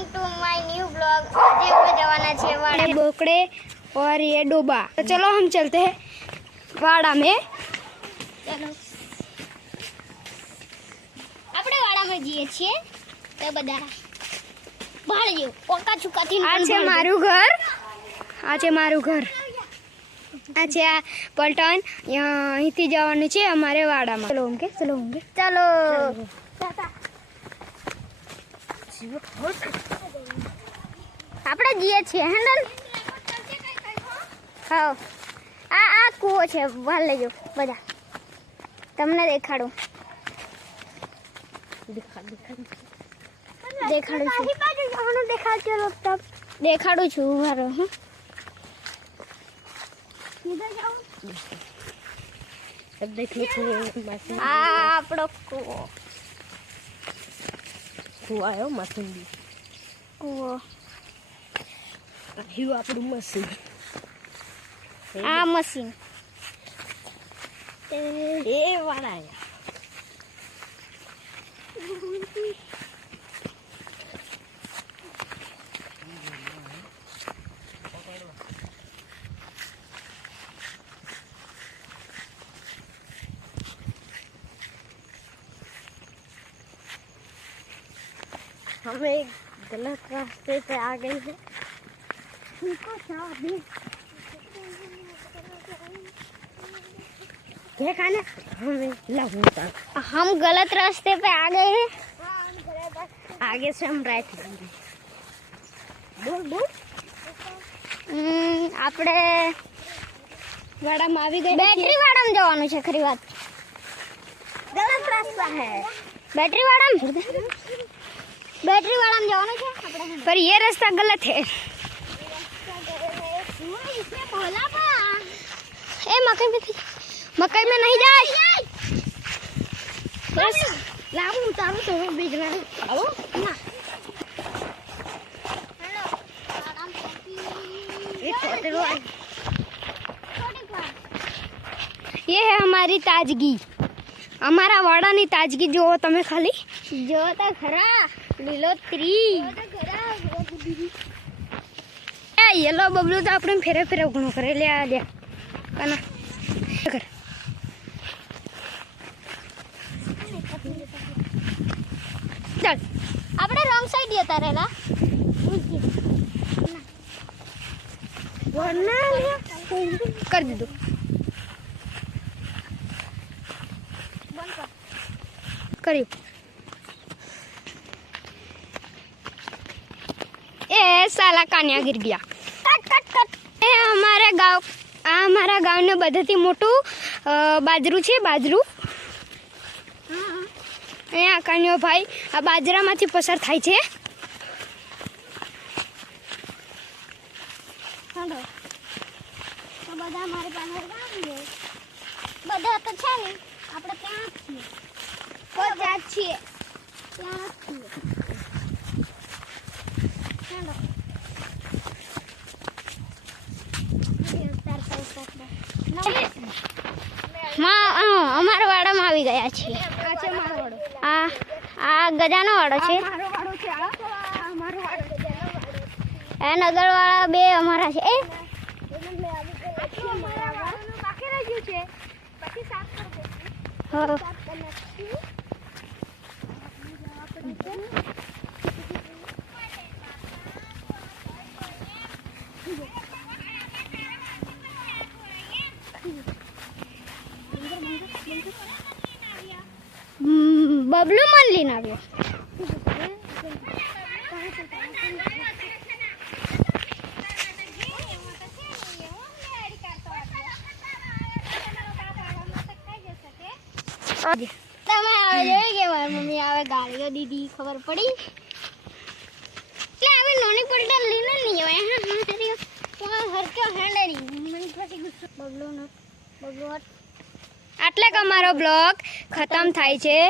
Welcome to my new blog. आज हम जवाना छे वाड़ा बोकड़े और ये डोबा। तो चलो हम चलते हैं वाड़ा में। चलो આપણે વાડામાં જઈએ છીએ તો બધા ભાળજો કોકા છુકાથી આ છે મારું ઘર, આ છે મારું ઘર, આ છે આ પલટન। અહીંથી જવાનું છે અમારે વાડામાં। ચલો ઉમકે, ચલો ઉમકે, ચલો આપણે જઈએ છીએ હેન્ડલ। હા આ કૂવો છે, ભાળ લેજો બધા, તમને દેખાડું દેખાડું છું મારો હું આ આપણો કૂવો આવ્યો મશીન, કૂવો આપણું મશીન, આ મશીન એ વાળા हमें गलत रास्ते पे आ गए हैं। क्या खाना हमें लगता, हम गलत रास्ते पे आ गए हैं। आगे से हम राइट लेंगे। बोल बोल આપણે વાડામાં આવી ગઈ, બેટરી વાડામાં જવાનું છે। ખરી વાત, गलत रास्ता है। બેટરી વાડામાં જવાનું છે આપણે। पर ये रास्ता गलत है। ए मकई में नहीं जाए। बस लाऊं उतारूं तो बीच में आओ ना। ये है हमारी ताजगी, हमारा वाड़ानी ताजगी। जो तमे खाली जो तो खरा લીલોતરી येलो बबलू तो अपने फेरे फेरे घणो करे। ले आ ले काना कर चल। આપણે રોંગ સાઈડ જતા રહેલા। वरना कर दे दो। करियो ए साला कान्या गिर गया। કટ કટ કટ એ અમારા ગામનું બધાથી મોટું બાજરું છે, બાજરું। અહીંયા કાન્યો ભાઈ આ બાજરામાંથી પસાર થાય છે। હાલો તો બધા મારી પાસે ગામ છે, બધા તો છે ને આપણે ત્યાં જ છીએ, કોઈ જાત છીએ ત્યાં જ છીએ। હાલો અમારા વાડામાં આવી ગયા છીએ। આ છે મારો વાડો, આ ગજાનો વાડો છે, મારો વાડો છે, આ મારો વાડો। એ નગરવાળા બે અમારા છે। બાકી રહ્યું છે, પછી સાફ કરી દઈશું। હા બબલુ મન લઈને આવ્યો। તમે આવે જોઈ કે મારી મમ્મી આવે ગાળીઓ દીધી, ખબર પડી? એટલે આવે નોની પલટા લઈને નહીં આવે। હરક્યો હેન્ડરી મને પછી ગુસ્સો બબલુ આટલે અમારો બ્લોગ ખતમ થાય છે।